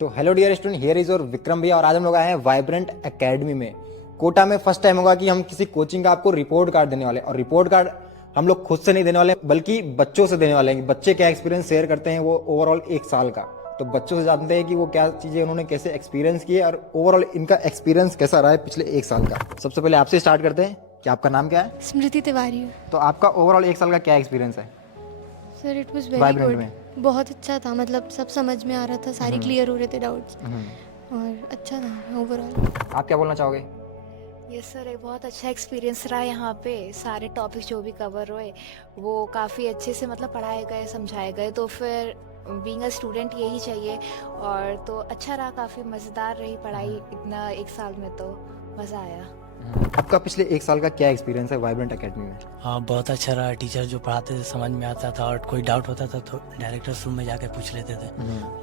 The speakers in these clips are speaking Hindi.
तो hello dear student, here is और विक्रम भैया और आज हम लोग आए हैं वाइब्रेंट एकेडमी में। कोटा में फर्स्ट टाइम होगा कि हम किसी कोचिंग का आपको रिपोर्ट कार्ड देने वाले हैं। और रिपोर्ट कार्ड हम लोग खुद से नहीं देने वाले बल्कि बच्चों से देने वाले हैं कि बच्चे क्या एक्सपीरियंस शेयर करते हैं वो ओवरऑल एक साल का। तो बच्चों से जानते हैं कि वो क्या चीज़ें उन्होंने कैसे एक्सपीरियंस किए और ओवरऑल इनका एक्सपीरियंस कैसा रहा है पिछले एक साल का। सबसे पहले आपसे स्टार्ट करते हैं कि आपका नाम क्या है। स्मृति तिवारी। तो आपका ओवरऑल एक साल का क्या एक्सपीरियंस है sir it was very vibrant good. में? बहुत अच्छा था, मतलब सब समझ में आ रहा था, सारी क्लियर हो रहे थे डाउट्स और अच्छा था ओवरऑल। आप क्या बोलना चाहोगे? यस सर, एक बहुत अच्छा एक्सपीरियंस रहा यहाँ पे। सारे टॉपिक्स जो भी कवर हुए वो काफ़ी अच्छे से मतलब पढ़ाए गए, समझाए गए। तो फिर बीइंग अ स्टूडेंट यही चाहिए। और तो अच्छा रहा, काफ़ी मज़ेदार रही पढ़ाई इतना एक साल में, तो मज़ा आया। आपका पिछले एक साल का क्या एक्सपीरियंस है वाइब्रेंट एकेडमी में? हाँ, बहुत अच्छा रहा। टीचर जो पढ़ाते थे समझ में आता था और कोई डाउट होता था तो डायरेक्टर्स रूम में जाके पूछ लेते थे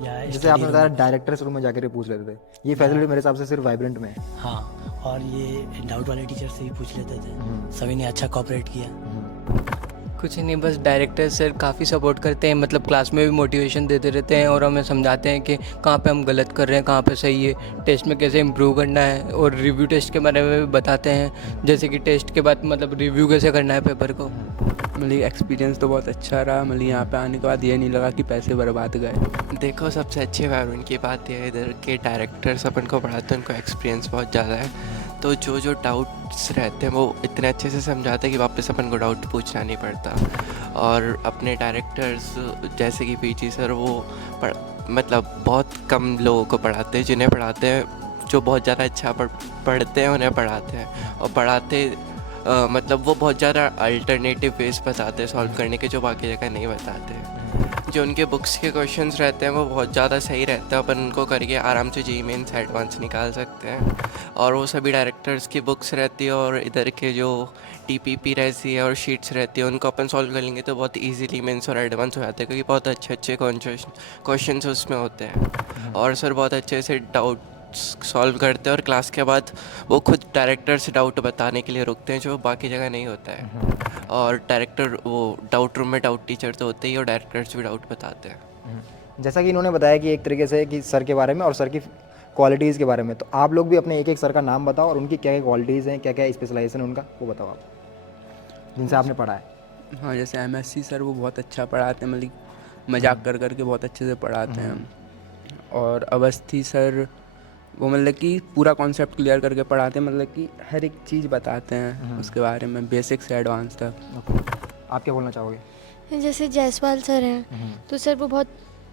या जैसे स्टडी आपने रूम बताया में। डायरेक्टर्स रूम में जाकर पूछ लेते थे, ये फैसिलिटी मेरे हिसाब से सिर्फ वाइब्रेंट में है। हाँ, और ये डाउट वाले टीचर से ही पूछ लेते थे। सभी ने अच्छा कोऑपरेट किया। कुछ नहीं, बस डायरेक्टर सर काफ़ी सपोर्ट करते हैं, मतलब क्लास में भी मोटिवेशन देते रहते हैं और हमें समझाते हैं कि कहाँ पे हम गलत कर रहे हैं, कहाँ पे सही है, टेस्ट में कैसे इम्प्रूव करना है। और रिव्यू टेस्ट के बारे में भी बताते हैं, जैसे कि टेस्ट के बाद मतलब रिव्यू कैसे करना है पेपर को। मतलब एक्सपीरियंस तो बहुत अच्छा रहा। मतलब यहाँ पे आने के बाद ये नहीं लगा कि पैसे बर्बाद गए। देखो, सबसे अच्छी वाइब्रेंट की बात यह है इधर के डायरेक्टर्स अपन को पढ़ाते हैं, उनको एक्सपीरियंस बहुत ज़्यादा है। तो जो जो डाउट्स रहते हैं वो इतने अच्छे से समझाते हैं कि वापस अपन को डाउट पूछना नहीं पड़ता। और अपने डायरेक्टर्स जैसे कि पीजी सर, वो मतलब बहुत कम लोगों को पढ़ाते हैं। जिन्हें पढ़ाते हैं जो बहुत ज़्यादा अच्छा पढ़ते हैं उन्हें पढ़ाते हैं। और पढ़ाते मतलब वो बहुत ज़्यादा अल्टरनेटिव वेज बताते हैं सॉल्व करने के, जो बाकी जगह नहीं बताते हैं। जो उनके बुक्स के क्वेश्चंस रहते हैं वो बहुत ज़्यादा सही रहता है, अपन उनको करके आराम से जी मेंस एडवांस निकाल सकते हैं। और वो सभी डायरेक्टर्स की बुक्स रहती है और इधर के जो टीपीपी रहती है और शीट्स रहती है उनको अपन सॉल्व कर लेंगे तो बहुत इजीली मेंस और एडवांस हो जाते हैं, क्योंकि बहुत अच्छे अच्छे क्वेश्चंस उसमें होते हैं। और सर बहुत अच्छे से डाउट सॉल्व करते हैं और क्लास के बाद वो खुद डायरेक्टर से डाउट बताने के लिए रुकते हैं, जो बाकी जगह नहीं होता है। और डायरेक्टर वो डाउट रूम में डाउट टीचर तो होते ही और डायरेक्टर्स भी डाउट बताते हैं। जैसा कि इन्होंने बताया कि एक तरीके से कि सर के बारे में और सर की क्वालिटीज़ के बारे में, तो आप लोग भी अपने एक एक सर का नाम बताओ और उनकी क्या क्या क्वालिटीज़ हैं, क्या क्या स्पेशलाइजेशन है उनका, वो बताओ आप जिनसे आपने पढ़ा है। हाँ, जैसे एमएससी सर वो बहुत अच्छा पढ़ाते हैं। मतलब मजाक कर करके बहुत अच्छे से पढ़ाते हैं। और अवस्थी सर वो मतलब कि पूरा कॉन्सेप्ट क्लियर करके पढ़ाते हैं। मतलब कि हर एक चीज़ बताते हैं उसके बारे में, बेसिक से एडवांस तक। आप क्या बोलना चाहोगे? जैसे जायसवाल सर हैं तो सर वो बहुत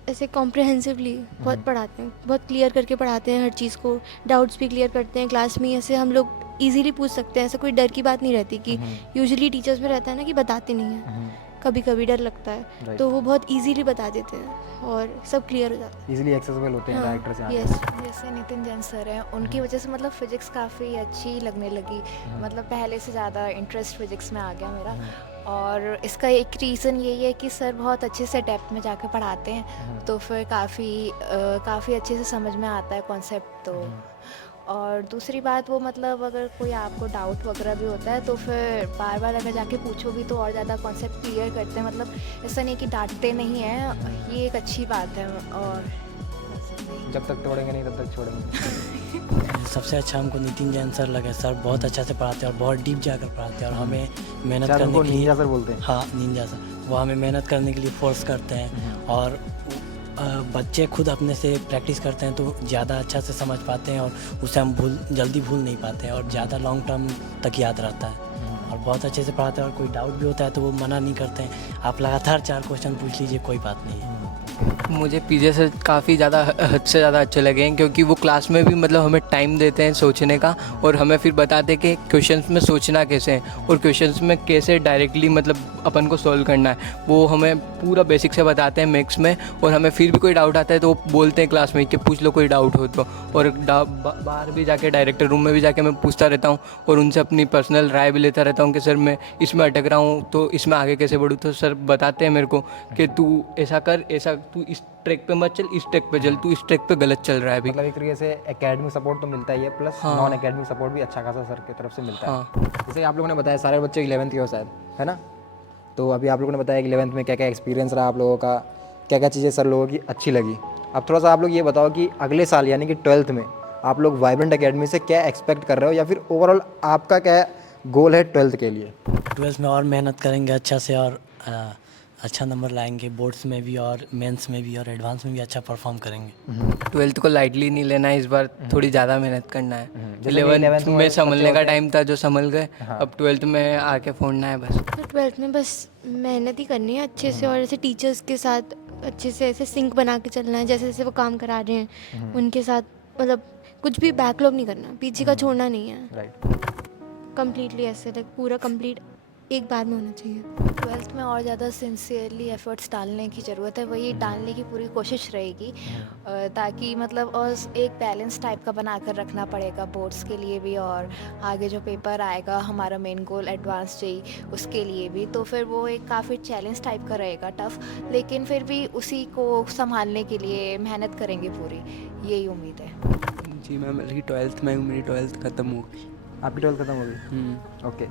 ऐसे कॉम्प्रिहेंसिवली बहुत पढ़ाते हैं, बहुत क्लियर करके पढ़ाते हैं हर चीज़ को। डाउट्स भी क्लियर करते हैं क्लास में, ऐसे हम लोग इजीली पूछ सकते हैं, ऐसा कोई डर की बात नहीं रहती कि यूजुअली टीचर्स में रहता है ना कि बताते नहीं हैं, कभी कभी डर लगता है। तो वो बहुत इजीली बता देते हैं और सब क्लियर हो जाता है, इजीली एक्सेसिबल होते हैं डायरेक्टर से। यस। जैसे नितिन जैन सर हैं, उनकी वजह से मतलब फिजिक्स काफ़ी अच्छी लगने लगी। मतलब पहले से ज़्यादा इंटरेस्ट फिजिक्स में आ गया मेरा। और इसका एक रीज़न यही है कि सर बहुत अच्छे से डेप्थ में जाकर पढ़ाते हैं, तो फिर काफ़ी अच्छे से समझ में आता है कॉन्सेप्ट। तो और दूसरी बात, वो मतलब अगर कोई आपको डाउट वगैरह भी होता है तो फिर बार बार अगर जाके पूछो भी तो और ज़्यादा कॉन्सेप्ट क्लियर करते हैं। मतलब ऐसा नहीं कि डांटते नहीं हैं, ये एक अच्छी बात है। और जब तक तोड़ेंगे नहीं तब तक छोड़ेंगे। सबसे अच्छा हमको नितिन जैन सर लगे। सर बहुत अच्छा से पढ़ाते हैं और बहुत डीप जाकर पढ़ाते हैं और हमें मेहनत शायद करने उनको के लिए। निंजा सर बोलते हैं। हाँ, निंजा सर। वो हमें मेहनत करने के लिए फोर्स करते हैं और बच्चे खुद अपने से प्रैक्टिस करते हैं तो ज़्यादा अच्छा से समझ पाते हैं और उसे हम जल्दी भूल नहीं पाते हैं और ज़्यादा लॉन्ग टर्म तक याद रहता है। और बहुत अच्छे से पढ़ाते हैं और कोई डाउट भी होता है तो वो मना नहीं करते हैं, आप लगातार 4 क्वेश्चन पूछ लीजिए, कोई बात नहीं है। मुझे पीजे सर काफ़ी ज़्यादा हद से ज़्यादा अच्छे लगे हैं, क्योंकि वो क्लास में भी मतलब हमें टाइम देते हैं सोचने का और हमें फिर बताते हैं कि क्वेश्चंस में सोचना कैसे है और क्वेश्चंस में कैसे डायरेक्टली मतलब अपन को सॉल्व करना है। वो हमें पूरा बेसिक से बताते हैं मैथ्स में। और हमें फिर भी कोई डाउट आता है तो वो बोलते हैं क्लास में कि पूछ लो कोई डाउट हो तो। और बाहर भी जाके डायरेक्टर रूम में भी जाके मैं पूछता रहता हूँ और उनसे अपनी पर्सनल राय भी लेता रहता हूँ कि सर मैं इसमें अटक रहा हूँ तो इसमें आगे कैसे बढ़ूँ। तो सर बताते हैं मेरे को कि तू ऐसा कर, ऐसा तू इस ट्रैक पे मत चल, इस ट्रैक पे चल, तू इस ट्रैक पे गलत चल रहा है अभी। मतलब एक तरीके से एकेडमिक सपोर्ट तो मिलता ही है, प्लस नॉन एकेडमिक सपोर्ट भी अच्छा खासा सर की तरफ से मिलता है। जैसे आप लोगों ने बताया सारे बच्चे 11th के हो शायद, है ना? तो अभी आप लोगों ने बताया कि 11th में क्या क्या एक्सपीरियंस रहा आप लोगों का, क्या क्या चीज़ें सर लोगों की अच्छी लगी। अब थोड़ा सा आप लोग ये बताओ कि अगले साल यानी कि 12th में आप लोग वाइब्रेंट एकेडमी से क्या एक्सपेक्ट कर रहे हो, या फिर ओवरऑल आपका क्या गोल है 12th के लिए? 12th में और मेहनत करेंगे अच्छा से, और अच्छा नंबर लाएंगे बोर्ड्स में भी और मेंस में भी और एडवांस में भी अच्छा परफॉर्म करेंगे। 12th को लाइटली नहीं लेना है, इस बार थोड़ी ज़्यादा मेहनत करना है। जैसे 11th 11th में में संभलने बच्चे का होते हैं। टाइम था, जो संभल गए, हाँ। अब 12th में आके फोड़ना है बस। तो 12th में बस मेहनत ही करनी है अच्छे से, और ऐसे टीचर्स के साथ अच्छे से ऐसे सिंक बना के चलना है, जैसे जैसे वो काम करा रहे हैं उनके साथ, मतलब कुछ भी बैकलॉग नहीं करना, पीछे का छोड़ना नहीं है, राइट। कम्प्लीटली ऐसे लाइक पूरा कंप्लीट एक बार में होना चाहिए। 12th में और ज़्यादा सिंसियरली एफर्ट्स डालने की ज़रूरत है, वही डालने की पूरी कोशिश रहेगी, ताकि मतलब और एक बैलेंस टाइप का बना कर रखना पड़ेगा बोर्ड्स के लिए भी, और आगे जो पेपर आएगा हमारा मेन गोल एडवांस जेई उसके लिए भी, तो फिर वो एक काफ़ी चैलेंज टाइप का रहेगा, टफ, लेकिन फिर भी उसी को संभालने के लिए मेहनत करेंगे पूरी, यही उम्मीद है। जी मैं मेरी 12th में हूँ, मेरी 12th ख़त्म हो गई। आपकी 12th खत्म हो गई? ओके,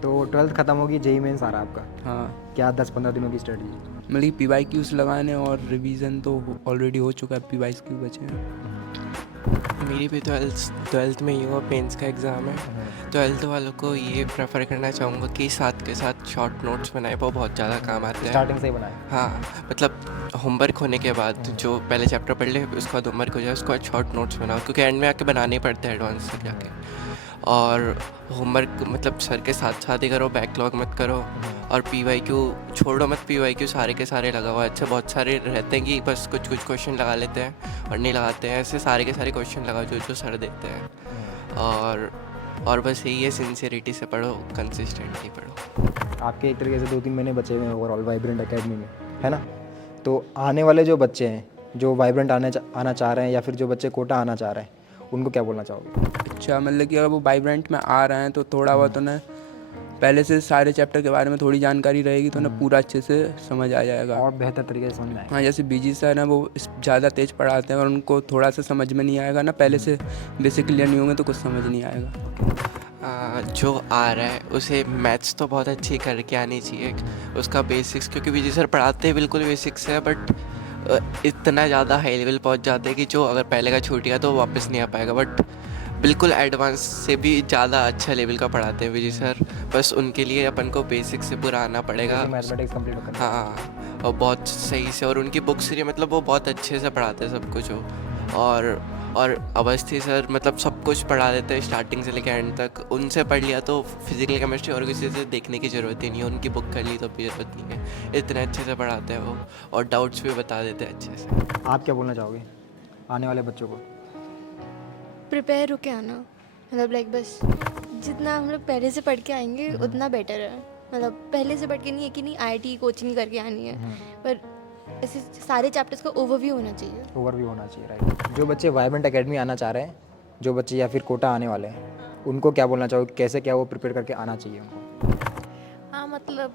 तो 12th खत्म होगी, जेई मेंस आ रहा है आपका, हाँ क्या 10-15 दिनों की स्टडी? मतलब PYQs लगाने और रिवीजन तो ऑलरेडी हो चुका है, PYQ बचे हैं। मेरी भी 12th में ही हुआ, मेंस का एग्ज़ाम है। 12th वालों को ये प्रेफर करना चाहूँगा कि साथ के साथ शॉर्ट नोट्स बनाए, वो बहुत ज़्यादा काम आते हैं। स्टार्टिंग से ही बनाए। हाँ, मतलब होमवर्क होने के बाद जो पहले चैप्टर पढ़ ले, उसके बाद होमवर्क हो जाए, उसके बाद शॉर्ट नोट्स बनाओ, क्योंकि एंड में आके बनाने पड़ते हैं एडवांस तक जाके। और होमवर्क मतलब सर के साथ साथ ही करो, बैकलॉग मत करो। और PYQ छोड़ो मत, PYQ सारे के सारे लगा हुआ है। अच्छा, बहुत सारे रहते हैं कि बस कुछ कुछ क्वेश्चन लगा लेते हैं और नहीं लगाते हैं, ऐसे सारे के सारे क्वेश्चन लगाओ जो जो सर देते हैं। और बस यही है, सिंसियरिटी से पढ़ो, कंसिस्टेंटली पढ़ो। आपके एक तरीके से 2-3 महीने बचे हुए हैं ओवरऑल वाइब्रेंट एकेडमी में, है ना? तो आने वाले जो बच्चे हैं, जो वाइब्रेंट आना चाह रहे हैं, या फिर जो बच्चे कोटा आना चाह रहे हैं, उनको क्या बोलना चाहोगे? अच्छा, मतलब कि अगर वो वाइब्रेंट में आ रहे हैं तो थोड़ा बहुत उन्हें पहले से सारे चैप्टर के बारे में थोड़ी जानकारी रहेगी, तो उन्हें पूरा अच्छे से समझ आ जाएगा। और बेहतर तरीके से समझ में आए। हाँ, जैसे BG सर हैं, वो ज़्यादा तेज़ पढ़ाते हैं और उनको थोड़ा सा समझ में नहीं आएगा ना, पहले से बेसिक क्लियर नहीं होंगे तो कुछ समझ नहीं आएगा। जो आ रहा है उसे मैथ्स तो बहुत अच्छी करके आनी चाहिए, उसका बेसिक्स, क्योंकि विजय सर पढ़ाते हैं बिल्कुल बेसिक्स है, बट इतना ज़्यादा हाई लेवल पहुंच जाते हैं कि जो अगर पहले का छूट गया तो वापस नहीं आ पाएगा। बट बिल्कुल एडवांस से भी ज़्यादा अच्छा लेवल का पढ़ाते हैं विजय सर, बस उनके लिए अपन को बेसिक से पूरा आना पड़ेगा। मैथमेटिक्स कंप्लीट करना। हाँ, और बहुत सही से, और उनकी बुक्स भी मतलब वो बहुत अच्छे से पढ़ाते हैं सब कुछ हो। और अवस्थी सर मतलब सब कुछ पढ़ा देते हैं स्टार्टिंग से लेकर एंड तक। उनसे पढ़ लिया तो फिजिकल केमिस्ट्री और किसी से देखने की ज़रूरत ही नहीं है, उनकी बुक कर ली तो भी ज़रूरत नहीं है, इतने अच्छे से पढ़ाते हैं वो, और डाउट्स भी बता देते हैं अच्छे से। आप क्या बोलना चाहोगे आने वाले बच्चों को? प्रिपेयर होके आना, मतलब लाइक बस जितना हम लोग पहले से पढ़ के आएंगे उतना बेटर है। मतलब पहले से पढ़ के नहीं है कि नहीं IIT कोचिंग करके आनी है, पर ऐसे सारे चैप्टर्स का ओवरव्यू होना चाहिए। ओवरव्यू होना चाहिए, राइट। जो बच्चे वाइब्रेंट एकेडमी आना चाह रहे हैं, जो बच्चे या फिर कोटा आने वाले हैं, उनको क्या बोलना चाहोगे, कैसे क्या वो प्रिपेयर करके आना चाहिए उनको? हाँ, मतलब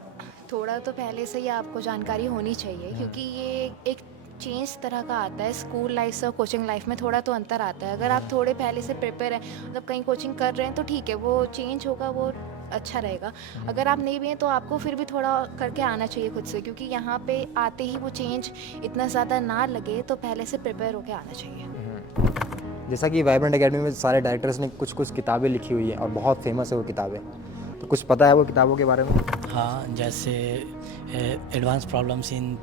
थोड़ा तो पहले से ही आपको जानकारी होनी चाहिए, क्योंकि ये एक चेंज तरह का आता है। स्कूल लाइफ से और कोचिंग लाइफ में थोड़ा तो अंतर आता है। अगर आप थोड़े पहले से प्रिपेयर हैं, मतलब कहीं कोचिंग कर रहे हैं, तो ठीक है, वो चेंज होगा, वो अच्छा रहेगा। अगर आप नहीं भी हैं तो आपको फिर भी थोड़ा करके आना चाहिए खुद से, क्योंकि यहाँ पे आते ही वो चेंज इतना ज़्यादा ना लगे, तो पहले से प्रिपेयर होकर आना चाहिए। जैसा कि वाइब्रेंट एकेडमी में सारे डायरेक्टर्स ने कुछ कुछ किताबें लिखी हुई हैं और बहुत फेमस है वो किताबें, तो कुछ पता है वो किताबों के बारे में? हाँ, जैसे advance problems in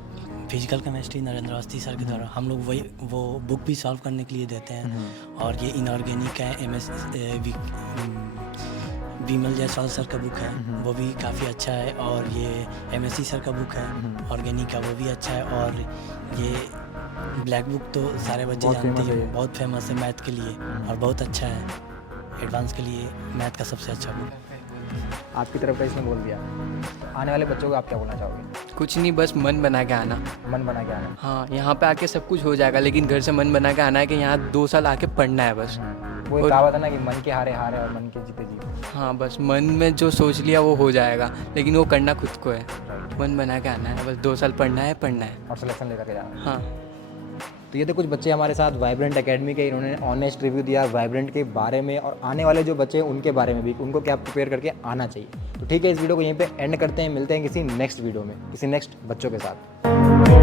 physical chemistry Narendra Awasthi sir के द्वारा हम लोग वो बुक भी सॉल्व करने के लिए देते हैं। और ये इनऑर्गेनिक है, विमल जायसवाल सर का बुक है, वो भी काफ़ी अच्छा है। और ये MSc सर का बुक है ऑर्गेनिक का, वो भी अच्छा है। और ये ब्लैक बुक तो सारे बच्चे बहुत जानते famous है हैं, ये। बहुत फेमस है मैथ के लिए और बहुत अच्छा है, एडवांस के लिए मैथ का सबसे अच्छा बुक है। आपकी तरफ का इसने बोल दिया, आने वाले बच्चों को आप क्या बोलना चाहोगे? कुछ नहीं, बस मन बना के आना। मन बना के आना। हाँ, यहाँ पे आके सब कुछ हो जाएगा, लेकिन घर से मन बना के आना है कि यहाँ 2 साल आके पढ़ना है बस। वो एक कहावत है ना कि मन के हारे हारे और मन के जीते जीते। हाँ, बस मन में जो सोच लिया वो हो जाएगा, लेकिन वो करना खुद को है। मन बना के आना है, बस 2 साल पढ़ना है और सिलेक्शन लेकर के जाना। हाँ। तो ये थे कुछ बच्चे हमारे साथ वाइब्रेंट एकेडमी के, इन्होंने ऑनेस्ट रिव्यू दिया वाइब्रेंट के बारे में, और आने वाले जो बच्चे हैं उनके बारे में भी, उनको क्या प्रिपेयर करके आना चाहिए। तो ठीक है, इस वीडियो को यहीं पे एंड करते हैं, मिलते हैं किसी नेक्स्ट वीडियो में किसी नेक्स्ट बच्चों के साथ।